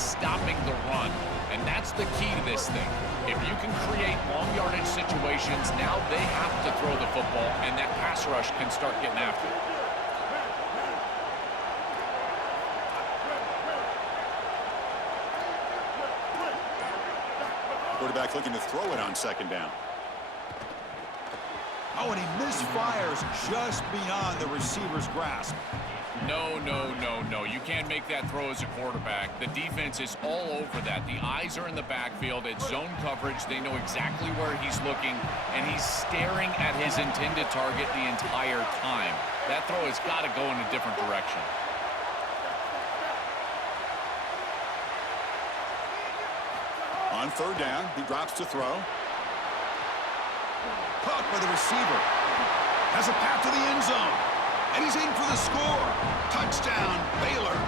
stopping the run. And that's the key to this thing. If you can create long yardage situations, now they have to throw the football, and that pass rush can start getting after it. Quarterback looking to throw it on second down. Oh, and he misfires just beyond the receiver's grasp. No, no, no, no. You can't make that throw as a quarterback. The defense is all over that. The eyes are in the backfield. It's zone coverage. They know exactly where he's looking, and he's staring at his intended target the entire time. That throw has got to go in a different direction. On third down, he drops to throw. Caught by the receiver. Has a path to the end zone. And he's in for the score. Touchdown, Baylor.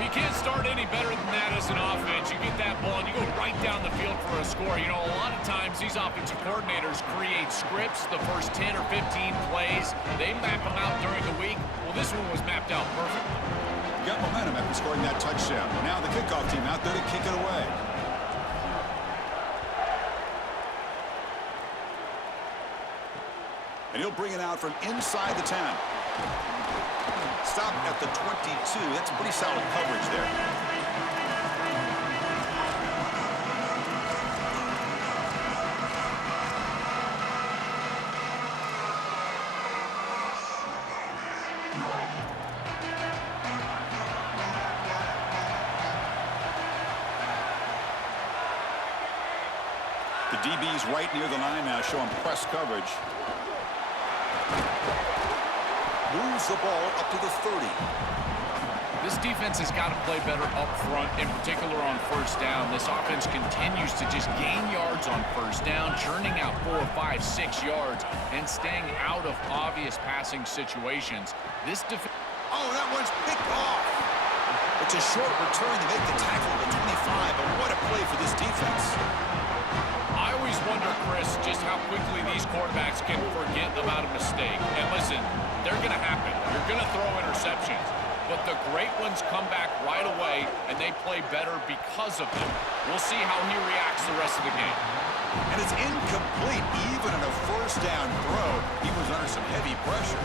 You can't start any better than that as an offense. You get that ball and you go right down the field for a score. You know, a lot of times these offensive coordinators create scripts, the first 10 or 15 plays. They map them out during the week. Well, this one was mapped out perfectly. Got momentum after scoring that touchdown. Now the kickoff team out there to kick it away. And he'll bring it out from inside the 10. Stop at the 22. That's pretty solid coverage there. The DB's right near the line now, showing press coverage. Moves the ball up to the 30. This defense has got to play better up front, in particular on first down. This offense continues to just gain yards on first down, churning out 4, 5, 6 yards, and staying out of obvious passing situations. Oh, that one's picked off. It's a short return to make the tackle at the 25, but what a play for this defense. I always wonder, Chris, just how quickly these quarterbacks can forget about a mistake. And listen, they're going to happen. You're going to throw interceptions. But the great ones come back right away, and they play better because of them. We'll see how he reacts the rest of the game. And it's incomplete. Even on a first down throw, he was under some heavy pressure.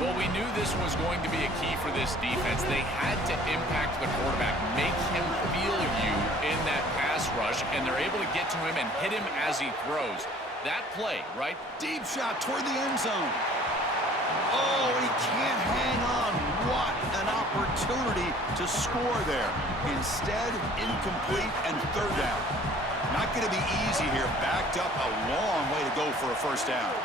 Well, we knew this was going to be a key for this defense. They had to impact the quarterback, make him feel you in that pass rush, and they're able to get to him and hit him as he throws. That play, right? Deep shot toward the end zone. Oh, he can't hang on. What an opportunity to score there. Instead, incomplete and third down. Not going to be easy here. Backed up a long way to go for a first down.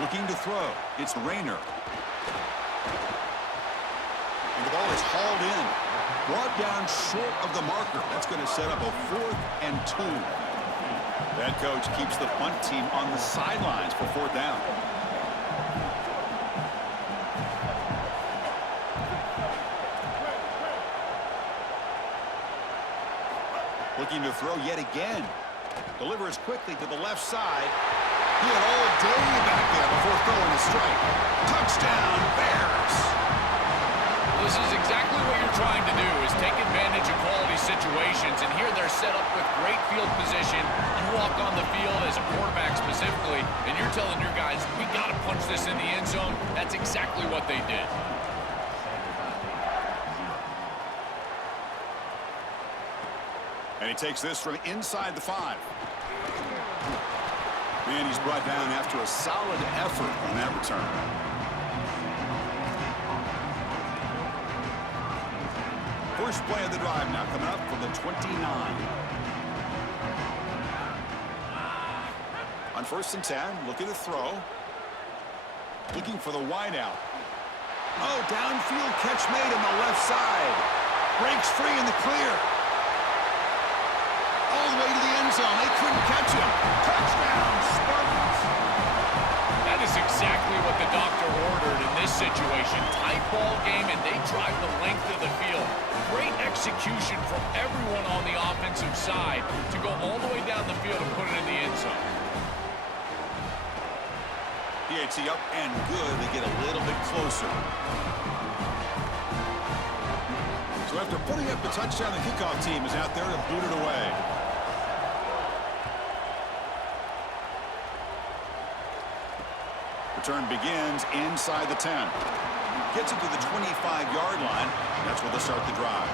Looking to throw. It's Rayner. And the ball is hauled in. Brought down short of the marker. That's going to set up a 4th and 2. That coach keeps the punt team on the sidelines for 4th down. Looking to throw yet again. Delivers quickly to the left side. He had all day back there before throwing a strike. Touchdown, Bears! This is exactly what you're trying to do, is take advantage of quality situations. And here they're set up with great field position. You walk on the field as a quarterback specifically, and you're telling your guys, we got to punch this in the end zone. That's exactly what they did. And he takes this from inside the 5. And he's brought down after a solid effort on that return. First play of the drive now coming up from the 29. On 1st and 10, looking to throw. Looking for the wideout. Oh, downfield catch made on the left side. Breaks free in the clear. All the way to the end zone. They couldn't catch him. Touchdown, Spartans. That is exactly what the doctor ordered in this situation. Tight ball game, and they drive the length of the field. Great execution from everyone on the offensive side to go all the way down the field and put it in the end zone. PAT up and good. They get a little bit closer closer. So after putting up the touchdown, the kickoff team is out there to boot it away. Return begins inside the 10. Gets it to the 25-yard line. That's where they'll start the drive.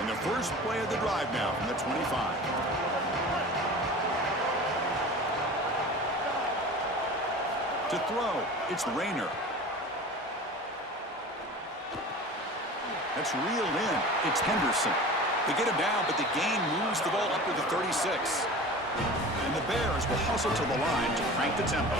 And the first play of the drive now from the 25. To throw, it's Rayner. That's reeled in. It's Henderson. They get him down, but the gain moves the ball up to the 36. And the Bears will hustle to the line to crank the tempo.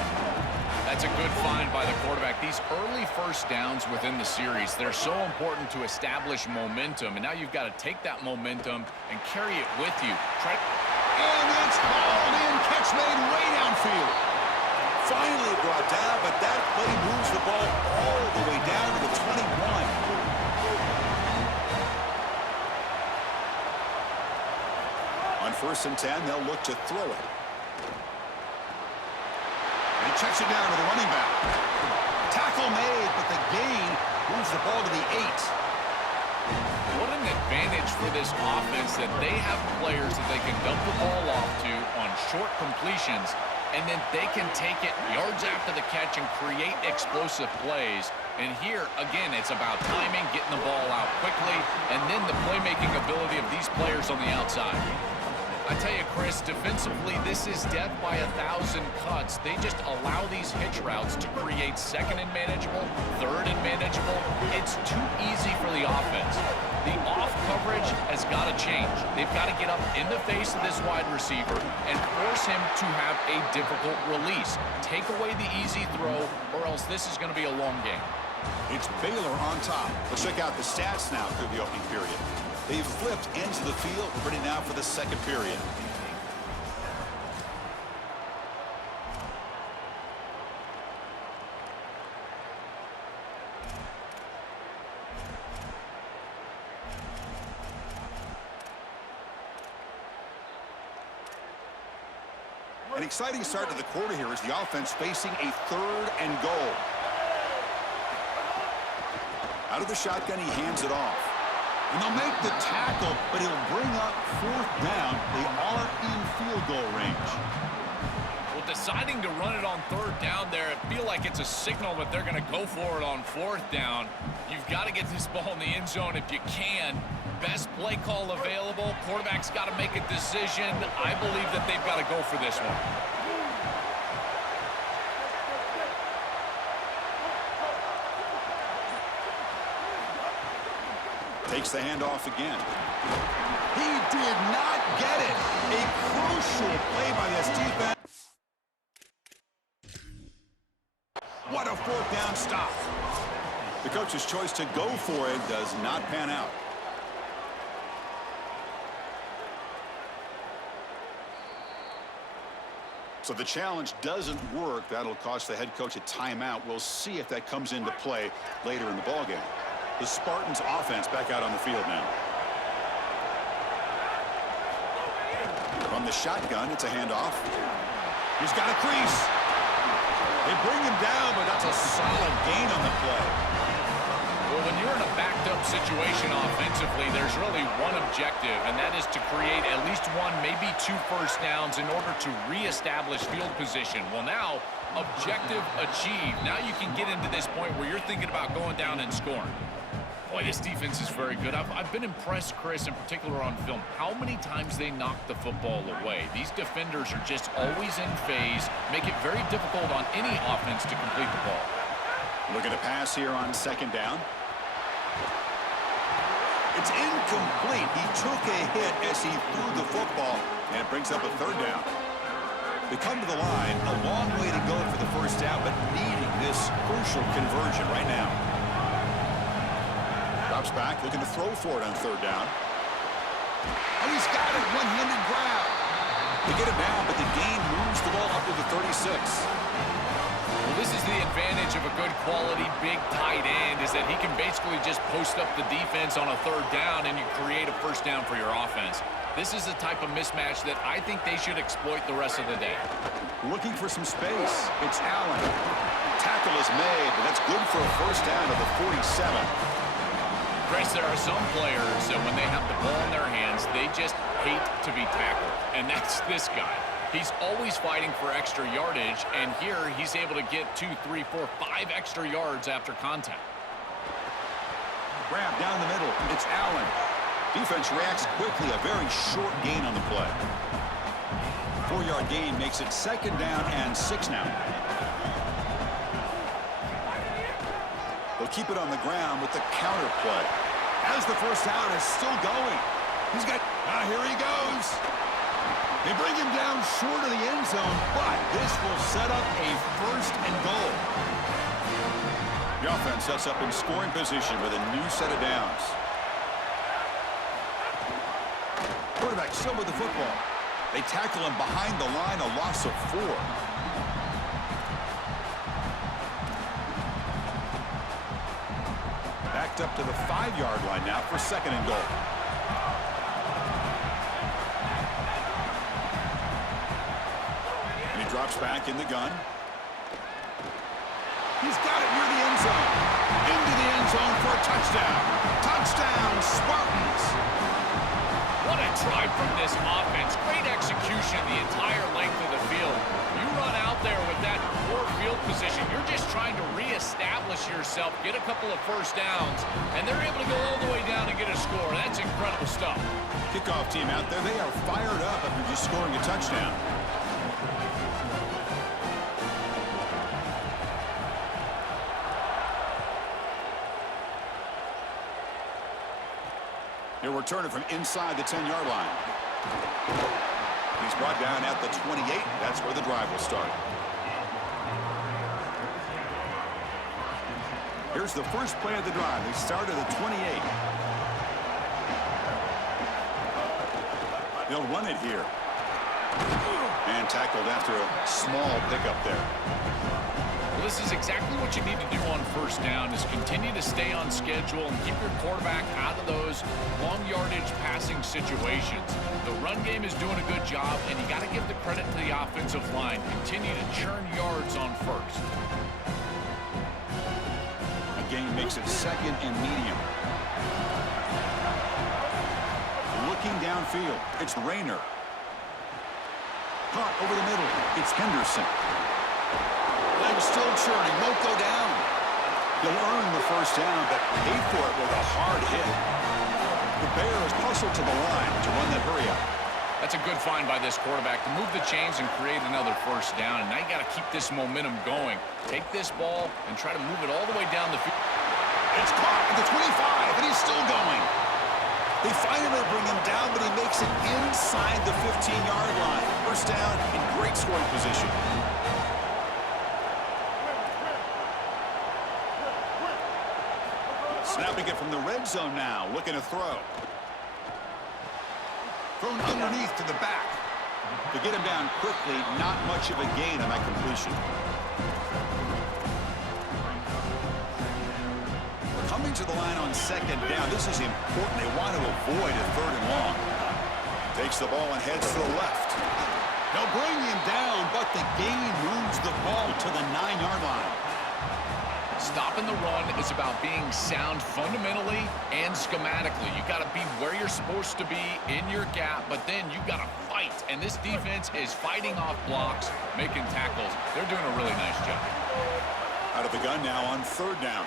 That's a good find by the quarterback. These early first downs within the series, they're so important to establish momentum. And now you've got to take that momentum and carry it with you. And it's hauled in. Catch made way downfield. Finally brought down, but that play moves the ball all the way down to the 21. On 1st and 10, they'll look to throw it. And he checks it down to the running back. Tackle made, but the gain moves the ball to the 8. What an advantage for this offense that they have players that they can dump the ball off to on short completions, and then they can take it yards after the catch and create explosive plays. And here, again, it's about timing, getting the ball out quickly, and then the playmaking ability of these players on the outside. I tell you, Chris, defensively, this is death by 1,000 cuts. They just allow these hitch routes to create second and manageable, third and manageable. It's too easy for the offense. The off coverage has got to change. They've got to get up in the face of this wide receiver and force him to have a difficult release. Take away the easy throw, or else this is going to be a long game. It's Baylor on top. Let's check out the stats now through the opening period. They've flipped ends of the field, ready now for the second period. An exciting start to the quarter here as the offense facing a 3rd and goal. Out of the shotgun, he hands it off. And they'll make the tackle, but he'll bring up 4th down. They are in field goal range. Well, deciding to run it on 3rd down there, I feel like it's a signal that they're going to go for it on 4th down. You've got to get this ball in the end zone if you can. Best play call available. Quarterback's got to make a decision. I believe that they've got to go for this one. Takes the handoff again. He did not get it. A crucial play by this defense. What a 4th down stop. The coach's choice to go for it does not pan out. So the challenge doesn't work. That'll cost the head coach a timeout. We'll see if that comes into play later in the ballgame. The Spartans offense back out on the field now. From the shotgun, it's a handoff. He's got a crease. They bring him down, but that's a solid gain on the play. Well, when you're in a backed-up situation offensively, there's really one objective, and that is to create at least 1, maybe 2 first downs in order to reestablish field position. Well, now, objective achieved. Now you can get into this point where you're thinking about going down and scoring. Boy, this defense is very good. I've been impressed, Chris, in particular on film, how many times they knock the football away. These defenders are just always in phase, make it very difficult on any offense to complete the ball. Look at a pass here on 2nd down. It's incomplete. He took a hit as he threw the football, and it brings up a 3rd down. They come to the line, a long way to go for the first down, but needing this crucial conversion right now. Drops back, looking to throw for it on 3rd down. And he's got it, one-handed grab. They get it down, but the gain moves the ball up to the 36. Well, this is the advantage of a good quality big tight end, is that he can basically just post up the defense on a 3rd down and you create a 1st first down for your offense. This is the type of mismatch that I think they should exploit the rest of the day. Looking for some space. It's Allen. Tackle is made, but that's good for a first down to the 47. Chris, there are some players that when they have the ball in their hands, they just hate to be tackled. And that's this guy. He's always fighting for extra yardage, and here he's able to get 2, 3, 4, 5 extra yards after contact. Grab down the middle. It's Allen. Defense reacts quickly. A very short gain on the play. 4-yard gain makes it 2nd down and 6 now. They'll keep it on the ground with the counter play. As the first down is still going. He's got... here he goes. They bring him down short of the end zone, but this will set up a 1st and goal. The offense sets up in scoring position with a new set of downs. Quarterback still with the football. They tackle him behind the line, a loss of 4. Backed up to the 5-yard line now for 2nd and goal. And he drops back in the gun. He's got it near the end zone. Into the end zone for a touchdown. Touchdown, Spartans. What a drive from this offense. Great execution the entire length of the field. You run out there with that poor field position. You're just trying to reestablish yourself, get a couple of first downs, and they're able to go all the way down and get a score. That's incredible stuff. Kickoff team out there. They are fired up after just scoring a touchdown. He'll return it from inside the 10-yard line. He's brought down at the 28. That's where the drive will start. Here's the first play of the drive. They start at the 28. They'll run it here. And tackled after a small pickup there. Well, this is exactly what you need to do on first down is continue to stay on schedule and keep your quarterback out of those long yardage passing situations. The run game is doing a good job, and you got to give the credit to the offensive line. Continue to churn yards on first. A gain makes it 2nd and medium. Looking downfield, it's Rayner. Caught over the middle, it's Henderson. Legs still churning, won't go down. He'll earn the first down, but pay for it with a hard hit. The Bears hustle to the line to run that hurry up. That's a good find by this quarterback to move the chains and create another first down. And now you got to keep this momentum going. Take this ball and try to move it all the way down the field. It's caught at the 25, and he's still going. They finally bring him down, but he makes it inside the 15-yard line. First down in great scoring position. Snapping it from the red zone now, looking to throw. Thrown underneath to the back. To get him down quickly, not much of a gain on that completion. Coming to the line on 2nd down. This is important. They want to avoid a 3rd and long. Takes the ball and heads to the left. They'll bring him down, but the gain moves the ball to the 9-yard line. Stopping the run is about being sound fundamentally and schematically. You got to be where you're supposed to be in your gap, but then you got to fight. And this defense is fighting off blocks, making tackles. They're doing a really nice job. Out of the gun now on 3rd down.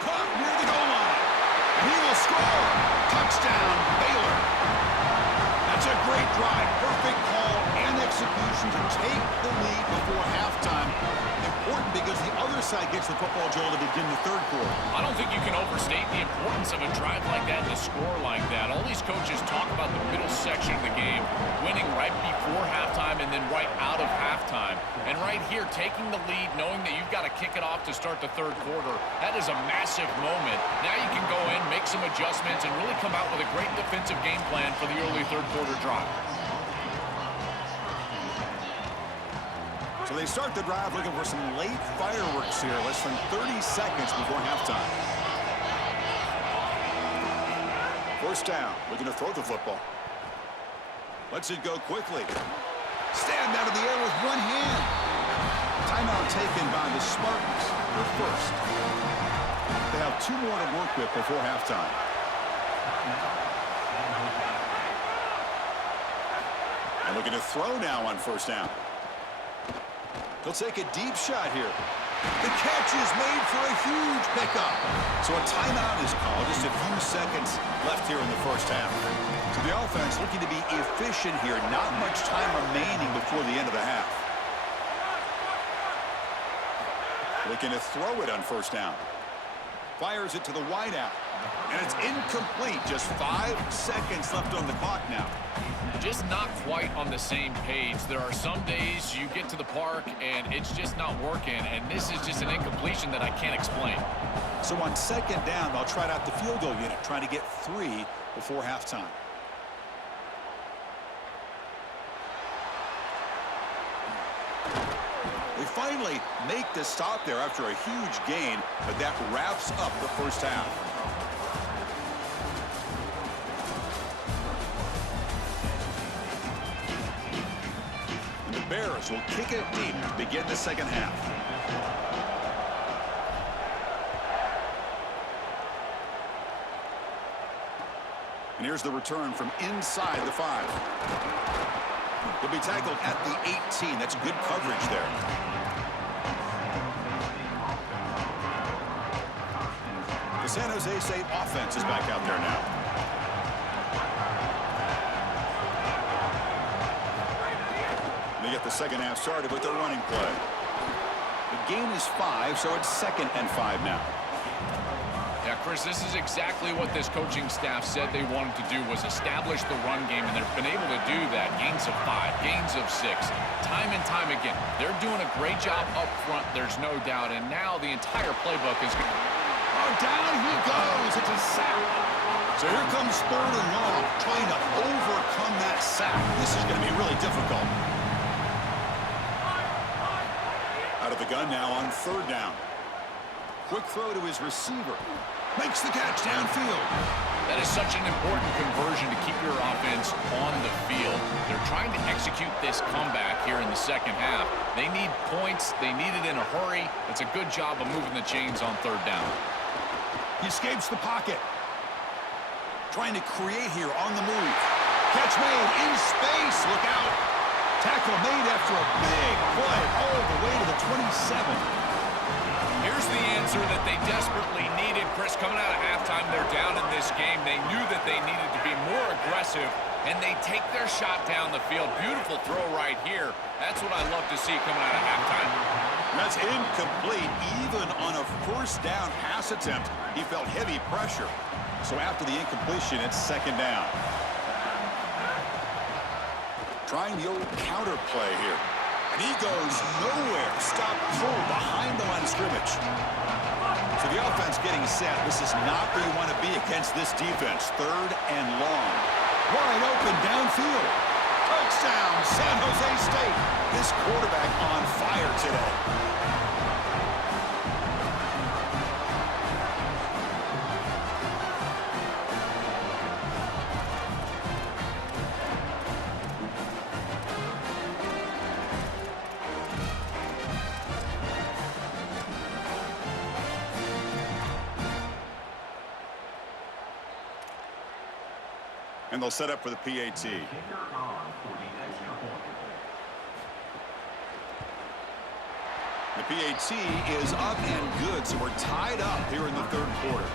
Caught near the goal line. And he will score. Touchdown, Baylor. That's a great drive. Perfect call and execution to take the lead before halftime. Important because the other side gets the football, Joel, to begin the 3rd quarter. I don't think you can overstate the importance of a drive like that and a score like that. All these coaches talk about the middle section of the game, winning right before halftime and then right out of halftime. And right here, taking the lead, knowing that you've got to kick it off to start the 3rd quarter, that is a massive moment. Now you can go in, make some adjustments, and really come out with a great defensive game plan for the early 3rd quarter drive. So they start the drive looking for some late fireworks here, less than 30 seconds before halftime. First down. Looking to throw the football. Lets it go quickly. Stabbed out of the air with one hand. Timeout taken by the Spartans. Their first. They have 2 more to work with before halftime. And looking to throw now on first down. He'll take a deep shot here. The catch is made for a huge pickup. So a timeout is called. Just a few seconds left here in the first half. So the offense looking to be efficient here. Not much time remaining before the end of the half. Looking to throw it on first down. Fires it to the wideout. And it's incomplete. Just 5 seconds left on the clock now. Just not quite on the same page. There are some days you get to the park and it's just not working, and this is just an incompletion that I can't explain. So on second down, they'll try out the field goal unit, trying to get 3 before halftime. They finally make the stop there after a huge gain, but that wraps up the first half. And the Bears will kick it deep to begin the second half. And here's the return from inside the 5. He'll be tackled at the 18. That's good coverage there. The San Jose State offense is back out there now. They get the second half started with their running play. The gain is 5, so it's 2nd and 5 now. Yeah, Chris, this is exactly what this coaching staff said they wanted to do, was establish the run game, and they've been able to do that. Gains of 5, gains of 6, time and time again. They're doing a great job up front, there's no doubt, and now the entire playbook is going. Oh, down he goes. It's a sack. So here comes 3rd and long, trying to overcome that sack. This is going to be really difficult. Out of the gun now on 3rd down. Quick throw to his receiver. Makes the catch downfield. That is such an important conversion to keep your offense on the field. They're trying to execute this comeback here in the second half. They need points. They need it in a hurry. It's a good job of moving the chains on 3rd down. He escapes the pocket. Trying to create here on the move. Catch made in space. Look out. Tackle made after a big play all the way to the 27. Here's the answer that they desperately needed, Chris. Coming out of halftime, they're down in this game. They knew that they needed to be more aggressive, and they take their shot down the field. Beautiful throw right here. That's what I love to see coming out of halftime. That's incomplete. Even on a first down pass attempt, he felt heavy pressure. So after the incompletion, it's 2nd down. Trying the old counter play here. And he goes nowhere. Stop full behind the line of scrimmage. So the offense getting set. This is not where you want to be against this defense. 3rd and long. Wide open downfield. Touchdown, San Jose State. This quarterback on fire today. And they'll set up for the PAT. The PAT is up and good, so we're tied up here in the 3rd quarter.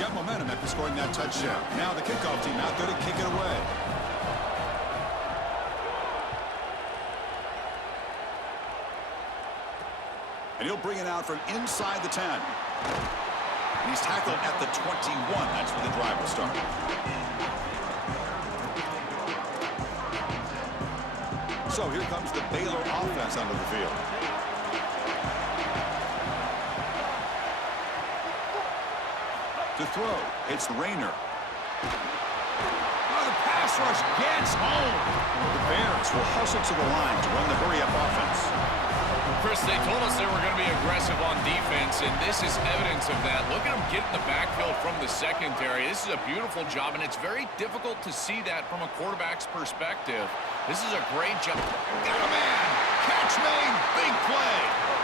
Got momentum after scoring that touchdown. Now the kickoff team out there to kick it away. And he'll bring it out from inside the 10. And he's tackled at the 21. That's where the drive will start. So here comes the Baylor offense onto the field. To throw, it's Rayner. Oh, the pass rush gets home. The Bears will hustle to the line to run the hurry-up offense. Chris, they told us they were going to be aggressive on defense, and this is evidence of that. Look at them get in the backfield from the secondary. This is a beautiful job, and it's very difficult to see that from a quarterback's perspective. This is a great job. Got a man. Catch made. Big play.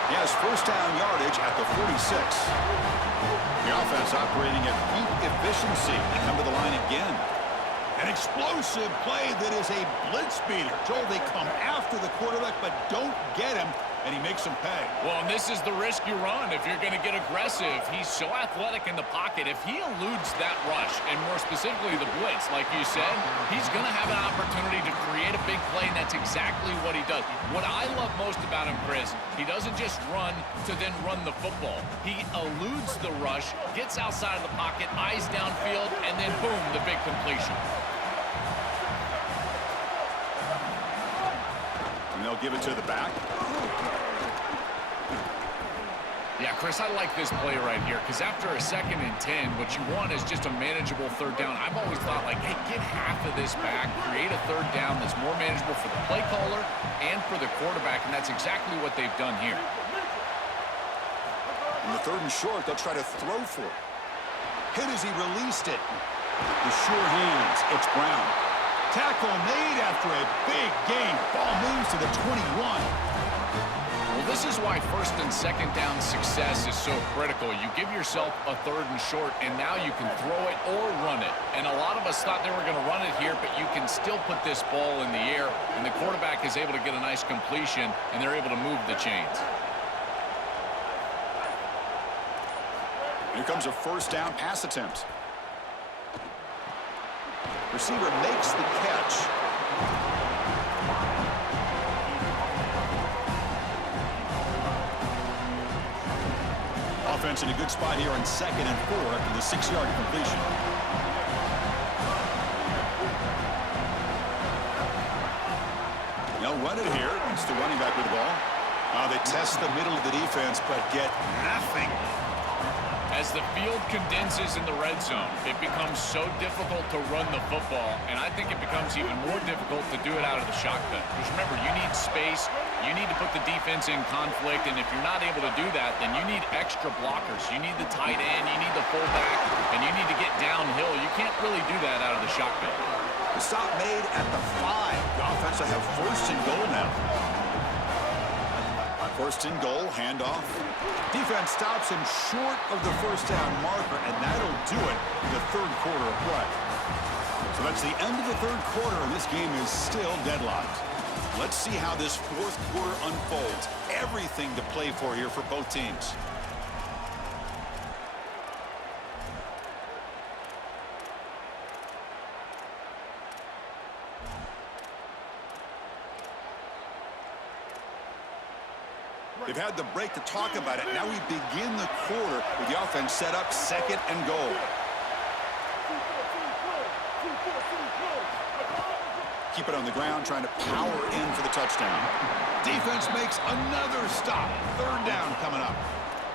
He has first down yardage at the 46. The offense operating at peak efficiency. They come to the line again. An explosive play that is a blitz beater. Joel, they come after the quarterback but don't get him, and he makes them pay. Well, and this is the risk you run if you're going to get aggressive. He's so athletic in the pocket. If he eludes that rush, and more specifically the blitz, like you said, he's going to have an opportunity to create a big play, and that's exactly what he does. What I love most about him, Chris, he doesn't just run to then run the football. He eludes the rush, gets outside of the pocket, eyes downfield, and then boom, the big completion. And they'll give it to the back. Yeah, Chris, I like this play right here because after a 2nd and 10, what you want is just a manageable 3rd down. I've always thought, like, hey, get half of this back, create a 3rd down that's more manageable for the play caller and for the quarterback, and that's exactly what they've done here. In the 3rd and short, they'll try to throw for it. Hit as he released it. The sure hands. It's Brown. Tackle made after a big gain. Ball moves to the 21. Well, this is why 1st and 2nd down success is so critical. You give yourself a 3rd and short, and now you can throw it or run it. And a lot of us thought they were going to run it here, but you can still put this ball in the air, and the quarterback is able to get a nice completion, and they're able to move the chains. Here comes a 1st down pass attempt. Receiver makes the catch. Offense in a good spot here on 2nd and 4 after the 6-yard completion. They'll run it here. It's the running back with the ball. They test the middle of the defense, but get nothing. As the field condenses in the red zone, it becomes so difficult to run the football, and I think it becomes even more difficult to do it out of the shotgun. Because remember, you need space, you need to put the defense in conflict, and if you're not able to do that, then you need extra blockers. You need the tight end, you need the fullback, and you need to get downhill. You can't really do that out of the shotgun. The stop made at the 5. The offense will have 1st and goal now. 1st and goal, handoff. Defense stops him short of the 1st down marker, and that'll do it in the 3rd quarter of play. So that's the end of the 3rd quarter, and this game is still deadlocked. Let's see how this 4th quarter unfolds. Everything to play for here for both teams. They've had the break to talk about it. Now we begin the quarter with the offense set up 2nd and goal. Keep it on the ground, trying to power in for the touchdown. Defense makes another stop. 3rd down coming up.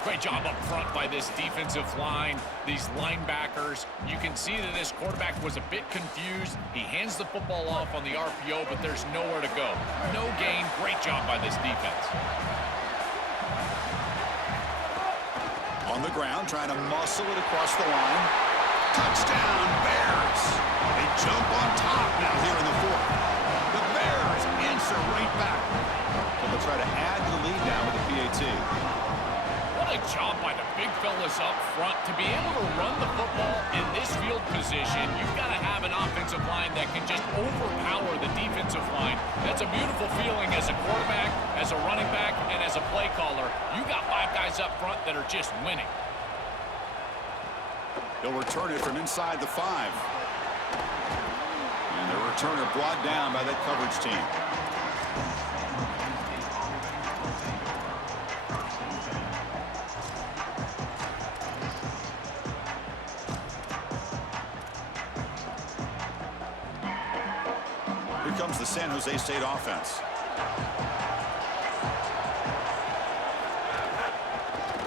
Great job up front by this defensive line, these linebackers. You can see that this quarterback was a bit confused. He hands the football off on the RPO, but there's nowhere to go. No gain. Great job by this defense. On the ground, trying to muscle it across the line. Touchdown, Bears. They jump on top now here in the 4th. The Bears answer right back. So they'll try to add to the lead now with the PAT. What a job by the big fellas up front. To be able to run the football in this field position, you've got to have an offensive line that can just overpower the defensive line. That's a beautiful feeling as a quarterback, as a running back, and as a play caller. You got 5 guys up front that are just winning. They'll return it from inside the 5. And the returner brought down by that coverage team. Here comes the San Jose State offense.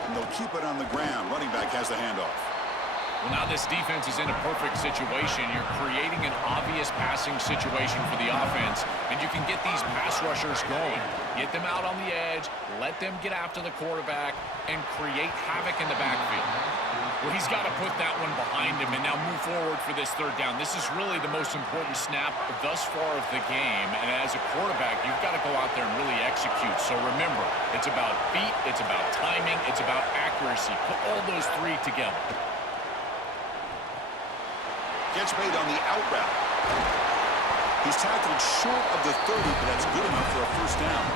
And they'll keep it on the ground. Running back has the handoff. Well, now this defense is in a perfect situation. You're creating an obvious passing situation for the offense, and you can get these pass rushers going. Get them out on the edge, let them get after the quarterback, and create havoc in the backfield. Well, he's got to put that one behind him and now move forward for this third down. This is really the most important snap thus far of the game, and as a quarterback, you've got to go out there and really execute. So remember, it's about feet, it's about timing, it's about accuracy. Put all those three together. Gets made on the out route. He's tackled short of the 30, but that's good enough for a first down.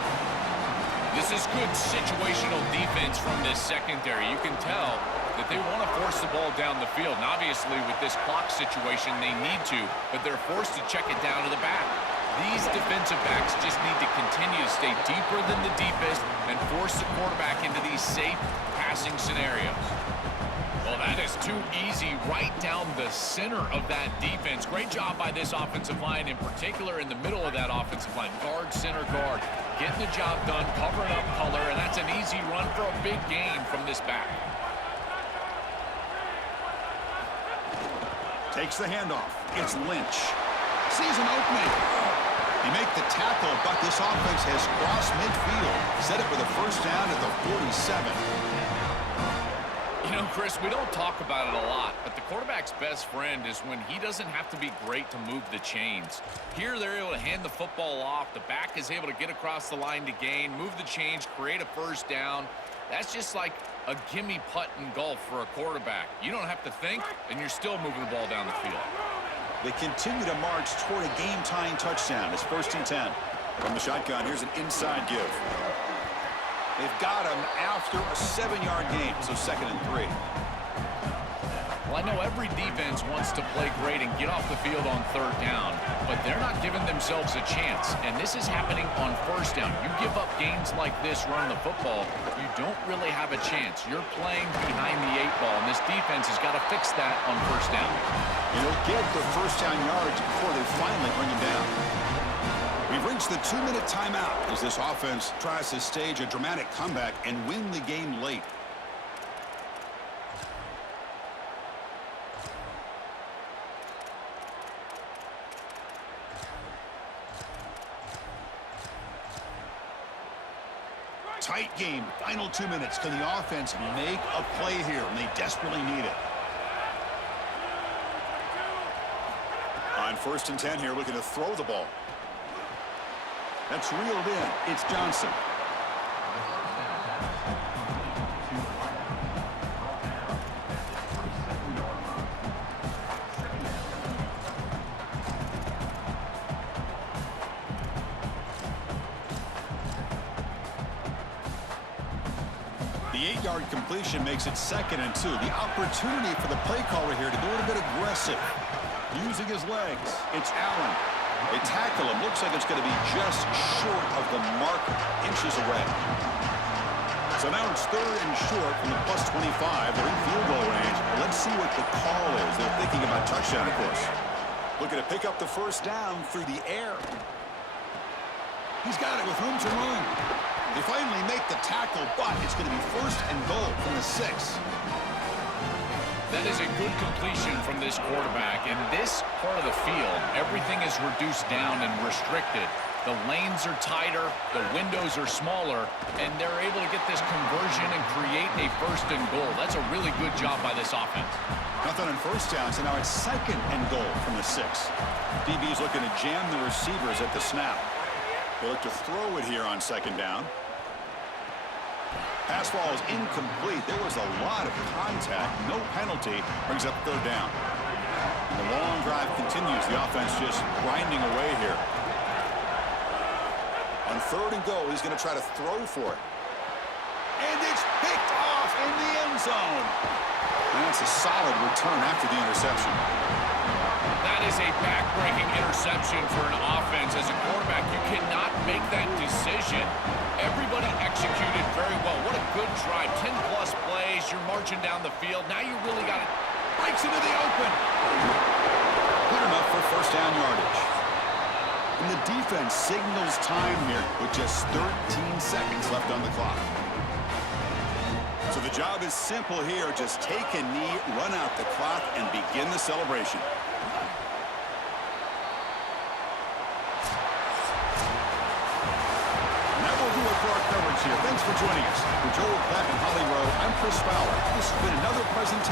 This is good situational defense from this secondary. You can tell that they want to force the ball down the field. And obviously, with this clock situation, they need to, but they're forced to check it down to the back. These defensive backs just need to continue to stay deeper than the deepest and force the quarterback into these safe passing scenarios. Well, that is too easy right down the center of that defense. Great job by this offensive line, in particular in the middle of that offensive line. Guard, center, guard. Getting the job done, covering up color, and that's an easy run for a big gain from this back. Takes the handoff. It's Lynch. Sees an opening. He makes the tackle, but this offense has crossed midfield. Set it for the first down at the 47. You know, Chris, we don't talk about it a lot, but the quarterback's best friend is when he doesn't have to be great to move the chains. Here, they're able to hand the football off. The back is able to get across the line to gain, move the chains, create a first down. That's just like a gimme putt in golf for a quarterback. You don't have to think, and you're still moving the ball down the field. They continue to march toward a game-tying touchdown. It's 1st and 10. From the shotgun, here's an inside give. They've got him after a 7-yard gain, so 2nd and 3. Well, I know every defense wants to play great and get off the field on third down, but they're not giving themselves a chance, and this is happening on first down. You give up gains like this running the football, you don't really have a chance. You're playing behind the 8 ball, and this defense has got to fix that on first down. It'll get the first down yards before they finally bring him down. We've reached the 2-minute timeout as this offense tries to stage a dramatic comeback and win the game late. Tight game, final 2 minutes. Can the offense make a play here? And they desperately need it. On 1st and 10 here, looking to throw the ball. That's reeled in. It's Johnson. The 8-yard completion makes it 2nd and 2. The opportunity for the play caller here to be a little bit aggressive. Using his legs. It's Allen. They tackle him. Looks like it's going to be just short of the marker, inches away. So now it's 3rd and short from the plus 25. They're in field goal range. Let's see what the call is. They're thinking about touchdown, of course. Looking to pick up the first down through the air. He's got it with room to run. They finally make the tackle, but it's going to be 1st and goal from the 6. That is a good completion from this quarterback. In this part of the field, everything is reduced down and restricted. The lanes are tighter, the windows are smaller, and they're able to get this conversion and create a 1st and goal. That's a really good job by this offense. Nothing on first down, so now it's 2nd and goal from the 6. DB's looking to jam the receivers at the snap. They look to throw it here on 2nd down. Pass ball is incomplete. There was a lot of contact. No penalty. Brings up 3rd down. The long drive continues. The offense just grinding away here. On 3rd and goal, he's going to try to throw for it. And it's picked off in the end zone. And that's a solid return after the interception. That is a back-breaking interception for an offense. As a quarterback, you cannot make that decision. Everybody executed very well. What a good drive. 10-plus plays. You're marching down the field. Now you really got it. Breaks into the open. Good enough for first down yardage. And the defense signals time here with just 13 seconds left on the clock. So the job is simple here. Just take a knee, run out the clock, and begin the celebration. And that will do it for our coverage here. Thanks for joining us. For Joel Clapp and Holly Rowe, I'm Chris Fowler. This has been another presentation.